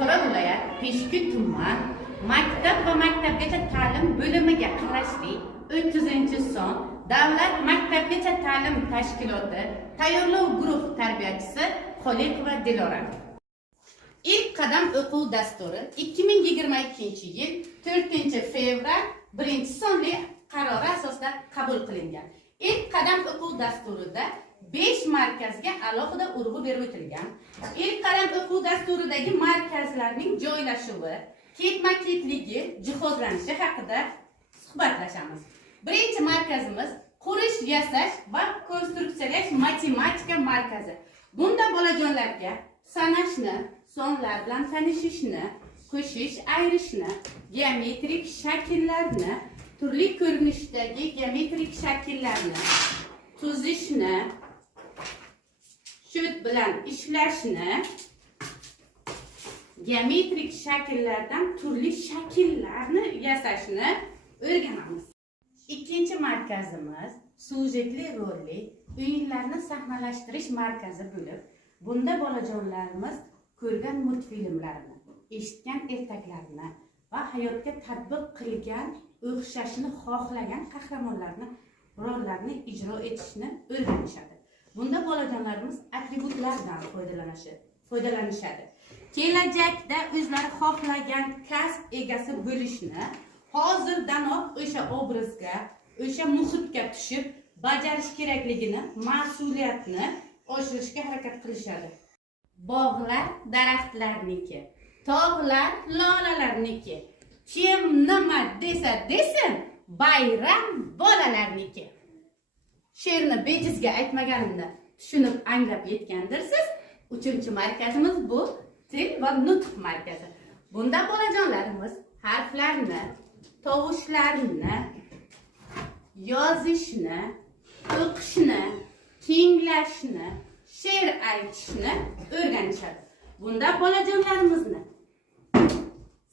Buxoro viloyat Peshku tuman maktab va maktabgacha ta'lim bo'limiga qarashli 30-son Davlat maktabgacha ta'lim tashkiloti tayyorlov guruh tarbiyachisi Xoliqova Dilora. İlk qadam o'quv dasturi 2022-yil 4-fevral 1-sonli qarori asosida qabul qilingan. İlk qadam o'quv dasturida 5 markazga alohida urg'u berib o'tilgan. İlk qadam o'quv dasturidagi markazlarning joylashuvi, ketma-ketligi, jihozlanishi haqida suhbatlashamiz. Birinchi markazimiz qurish, yasash va konstruksiyalash matematika markazi. Bunda bolajonlarga sanashni, sonlar bilan tanishishni, qo'shish, ayrishni, geometrik shakllarni, turli ko'rinishdagi geometrik shakllarni tuzishni, sho't bilan ishlashni, geometrik shakllardan turli shakllarni yasashni o'rganamiz. Ikkinchi markazimiz sujetli rolli o'yinlarni sahnalashtirish markazi bo'lib, bunda bolajonlarimiz ko'rgan multfilmlarni, eshitgan ertaklarni va hayotga tatbiq qilgan, o'xshashni xohlagan qahramonlarni rollarni ijro etishni o'rganishadi. Bunda bolajonlarimiz atributlardan foydalanishadi. Kelajakda o'zlari xohlagan kasb egasi bo'lishni hozirdanoq o'sha obrazga, o'sha muhitga tushib bajarish kerakligini, mas'uliyatni oshirishga harakat qilishadi. Bog'lar daraxtlarniki, tog'lar lolalarniki, kim nima desa desin, bayram bolalarniki. She'rni bejizga aytmaganimni tushunib anglab yetgandirsiz. 3-markazimiz bu til va nutq markazi. Bunda bolajonlarimiz harflarni, tovushlarni, yozishni, o'qishni, tinglashni, she'r aytishni o'rganishadi. Bunda bolajonlarimizni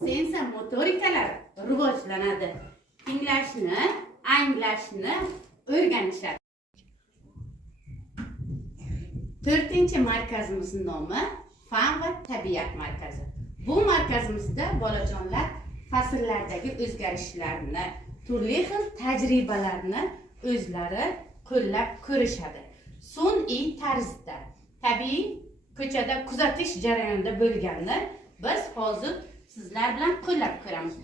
sensor motorikalari rivojlanadi. Tinglashni, anglashni o'rganishadi. 4-markazimizning nomi fan va tabiat markazi. Bu markazimizda bolajonlar fasllardagi o'zgarishlarni, turli xil tajribalarni o'zlari qo'llab ko'rishadi. Sun'iy tarzda, tabiiy ko'chada kuzatish jarayonida bo'lganini biz hozir sizlar bilan qo'llab ko'ramiz.